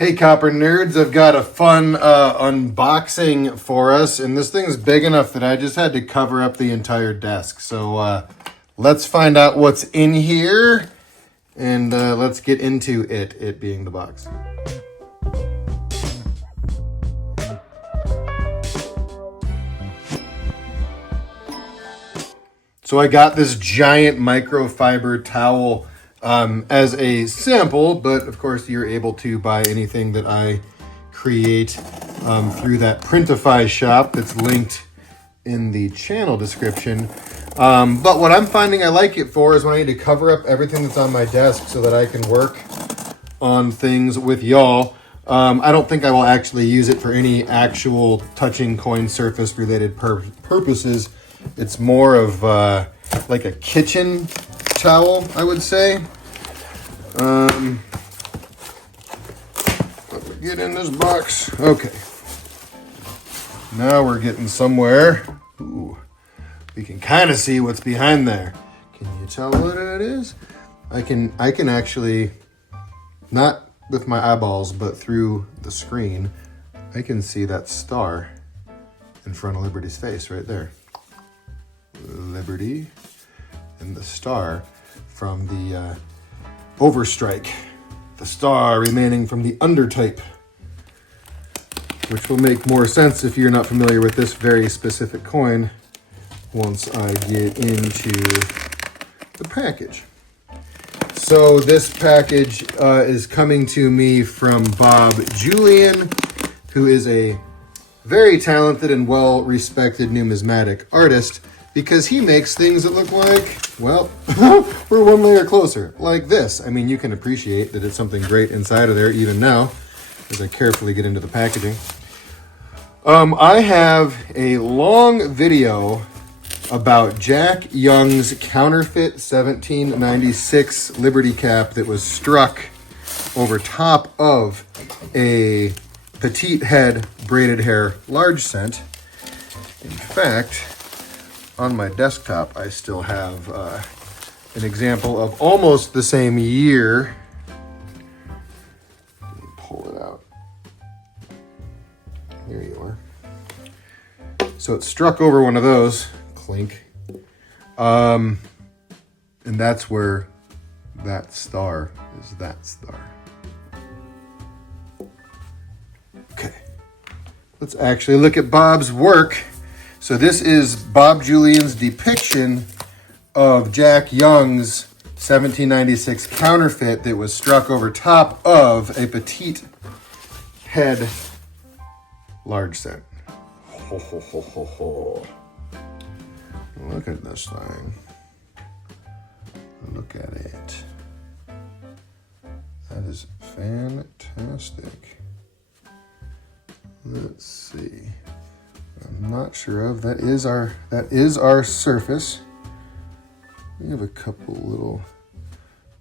Hey Copper Nerds, I've got a fun unboxing for us, and this thing's big enough that I just had to cover up the entire desk. So let's find out what's in here, and let's get into it being the box. So I got this giant microfiber towel as a sample, but of course you're able to buy anything that I create through that Printify shop that's linked in the channel description. But what I'm finding I like it for is when I need to cover up everything that's on my desk so that I can work on things with y'all. I don't think I will actually use it for any actual touching coin surface related purposes. It's more of like a kitchen towel, I would say. Let me get in this box. Okay. Now we're getting somewhere. Ooh, we can kind of see what's behind there. Can you tell what it is? I can actually, not with my eyeballs, but through the screen, I can see that star in front of Liberty's face right there. Liberty and the star from the overstrike, the star remaining from the undertype, which will make more sense if you're not familiar with this very specific coin once I get into the package. So this package is coming to me from Bob Julian, who is a very talented and well-respected numismatic artist, because he makes things that look like, well, we're one layer closer, like this. I mean, you can appreciate that it's something great inside of there even now, as I carefully get into the packaging. I have a long video about Jack Young's Counterfeit 1796 Liberty cap that was struck over top of a petite head braided hair large cent. In fact, on my desktop, I still have an example of almost the same year. Let me pull it out. There you are. So it struck over one of those, clink. And that's where that star is, that star. Okay. Let's actually look at Bob's work. So this is Bob Julian's depiction of Jack Young's 1796 counterfeit that was struck over top of a petite head large cent. Ho, ho, ho, ho, ho. Look at this thing. Look at it. That is fantastic. Let's see. I'm not sure of. That is our surface. We have a couple little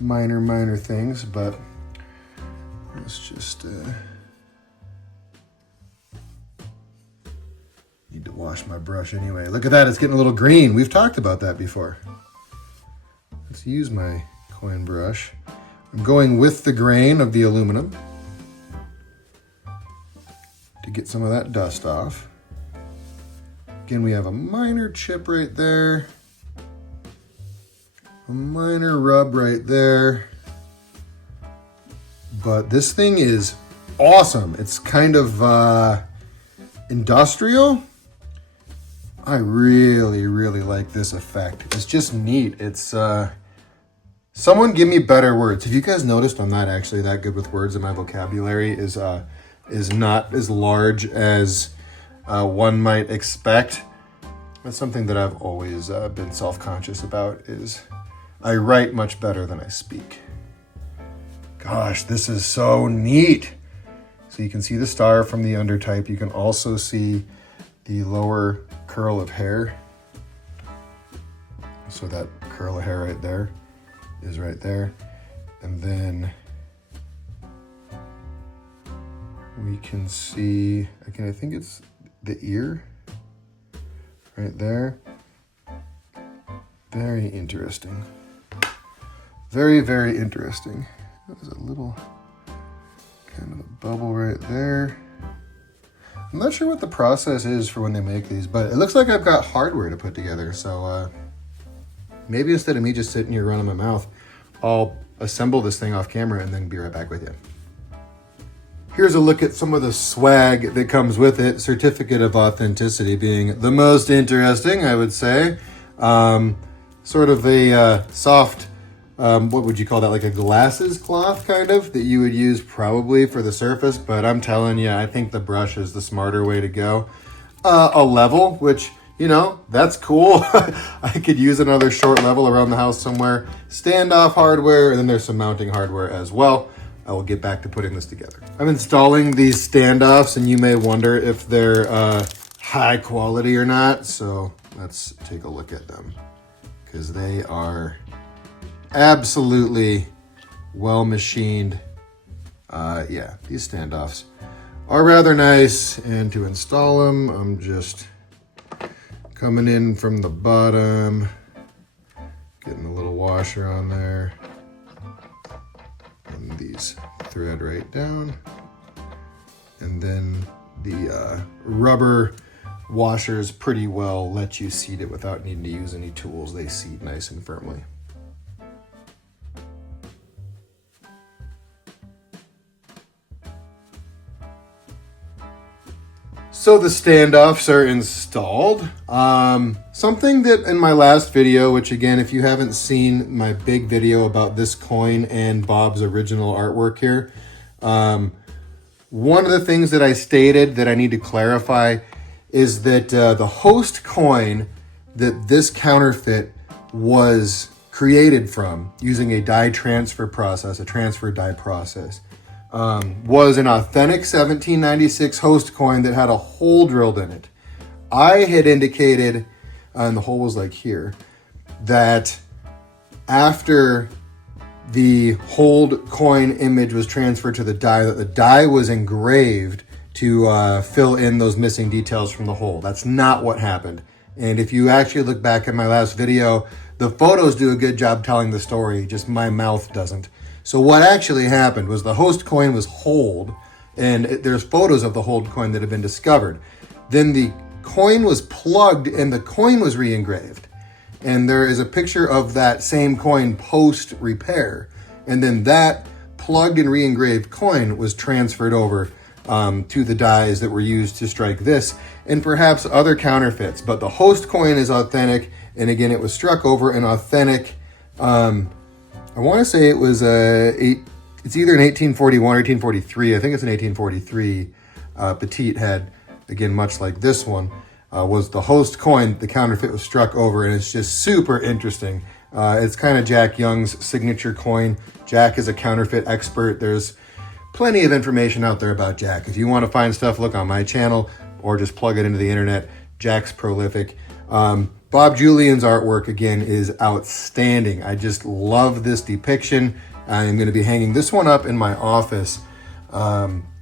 minor things, but let's just need to wash my brush anyway. Look at that, it's getting a little green. We've talked about that before. Let's use my coin brush. I'm going with the grain of the aluminum to get some of that dust off. Again, we have a minor chip right there, a minor rub right there, but this thing is awesome. It's kind of industrial. I really like this effect. It's just neat. It's someone give me better words. Have you guys noticed I'm not actually that good with words, and my vocabulary is not as large as one might expect? That's something that I've always been self-conscious about, is I write much better than I speak. Gosh, this is so neat. So you can see the star from the undertype. You can also see the lower curl of hair. So that curl of hair right there is right there. And then we can see, again, I think it's the ear right there. Very interesting. Very interesting. There's a little kind of a bubble right there. I'm not sure what the process is for when they make these, but it looks like I've got hardware to put together. So maybe instead of me just sitting here running my mouth, I'll assemble this thing off camera and then be right back with you. Here's a look at some of the swag that comes with it. Certificate of authenticity being the most interesting, I would say. Sort of a soft, what would you call that? Like a glasses cloth kind of that you would use probably for the surface. But I'm telling you, I think the brush is the smarter way to go. A level, which, you know, that's cool. I could use another short level around the house somewhere. Standoff hardware, and then there's some mounting hardware as well. I will get back to putting this together. I'm installing these standoffs, and you may wonder if they're high quality or not. So let's take a look at them, because they are absolutely well machined. Yeah, these standoffs are rather nice. And to install them, I'm just coming in from the bottom, getting a little washer on there. And these thread right down, and then the rubber washers pretty well let you seat it without needing to use any tools. They seat nice and firmly. So the standoffs are installed. Something that in my last video, which again, if you haven't seen my big video about this coin and Bob's original artwork here, one of the things that I stated that I need to clarify is that the host coin that this counterfeit was created from using a die transfer process, a transfer die process, was an authentic 1796 host coin that had a hole drilled in it. I had indicated, and the hole was like here, that after the hold coin image was transferred to the die, that the die was engraved to fill in those missing details from the hole. That's not what happened. And if you actually look back at my last video, the photos do a good job telling the story, just my mouth doesn't. So what actually happened was the host coin was holed, and there's photos of the hold coin that have been discovered. Then the coin was plugged and the coin was re-engraved. And there is a picture of that same coin post-repair. And then that plugged and re-engraved coin was transferred over to the dies that were used to strike this and perhaps other counterfeits. But the host coin is authentic, and again, it was struck over an authentic, I want to say it was it's either an 1841 or 1843. I think it's an 1843 petite head. Again, much like this one, was the host coin. The counterfeit was struck over, and it's just super interesting. It's kind of Jack Young's signature coin. Jack is a counterfeit expert. There's plenty of information out there about Jack. If you want to find stuff, look on my channel or just plug it into the internet. Jack's prolific. Bob Julian's artwork, again, is outstanding. I just love this depiction. I'm going to be hanging this one up in my office.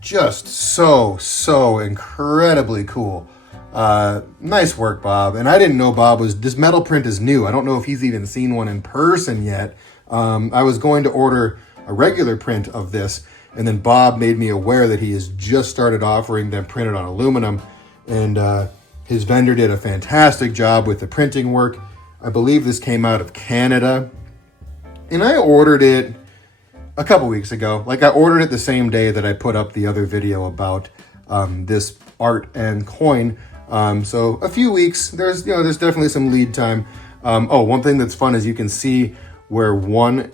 Just so incredibly cool. Nice work, Bob. And I didn't know this metal print is new. I don't know if he's even seen one in person yet. I was going to order a regular print of this, and then Bob made me aware that he has just started offering them printed on aluminum, and his vendor did a fantastic job with the printing work. I believe this came out of Canada, and I ordered it a couple weeks ago. Like, I ordered it the same day that I put up the other video about this art and coin. So a few weeks. There's definitely some lead time. One thing that's fun is you can see where one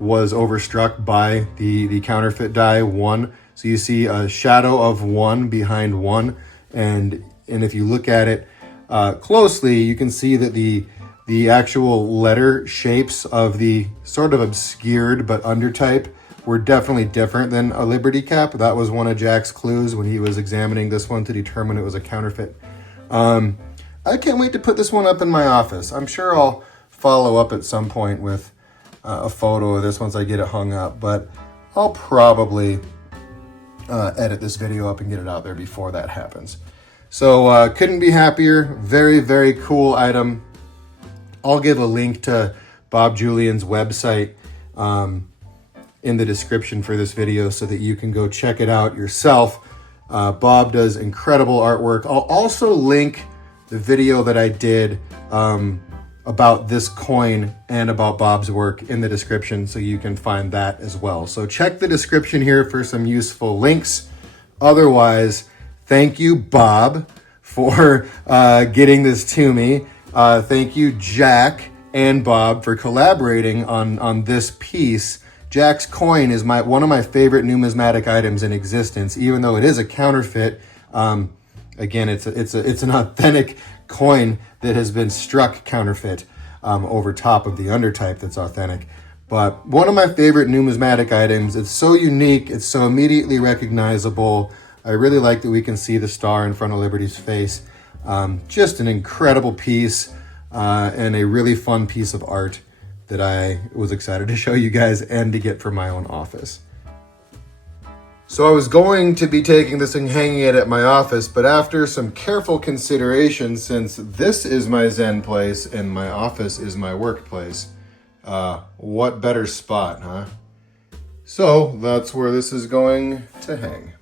was overstruck by the counterfeit die one. So you see a shadow of one behind one, and if you look at it closely, you can see that the actual letter shapes of the sort of obscured but undertype were definitely different than a Liberty cap. That was one of Jack's clues when he was examining this one to determine it was a counterfeit. I can't wait to put this one up in my office. I'm sure I'll follow up at some point with a photo of this once I get it hung up, but I'll probably edit this video up and get it out there before that happens. So couldn't be happier. Very cool item. I'll give a link to Bob Julian's website in the description for this video so that you can go check it out yourself. Bob does incredible artwork. I'll also link the video that I did about this coin and about Bob's work in the description so you can find that as well. So check the description here for some useful links. Otherwise, thank you, Bob, for getting this to me. Thank you, Jack and Bob, for collaborating on this piece. Jack's coin is one of my favorite numismatic items in existence, even though it is a counterfeit. Again, it's an authentic coin that has been struck counterfeit over top of the undertype that's authentic. But one of my favorite numismatic items. It's so unique. It's so immediately recognizable. I really like that we can see the star in front of Liberty's face. Just an incredible piece and a really fun piece of art that I was excited to show you guys and to get for my own office. So I was going to be taking this and hanging it at my office, but after some careful consideration, since this is my Zen place and my office is my workplace, what better spot, huh? So that's where this is going to hang.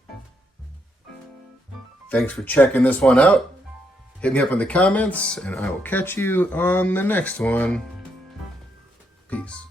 Thanks for checking this one out. Hit me up in the comments and I will catch you on the next one. Peace.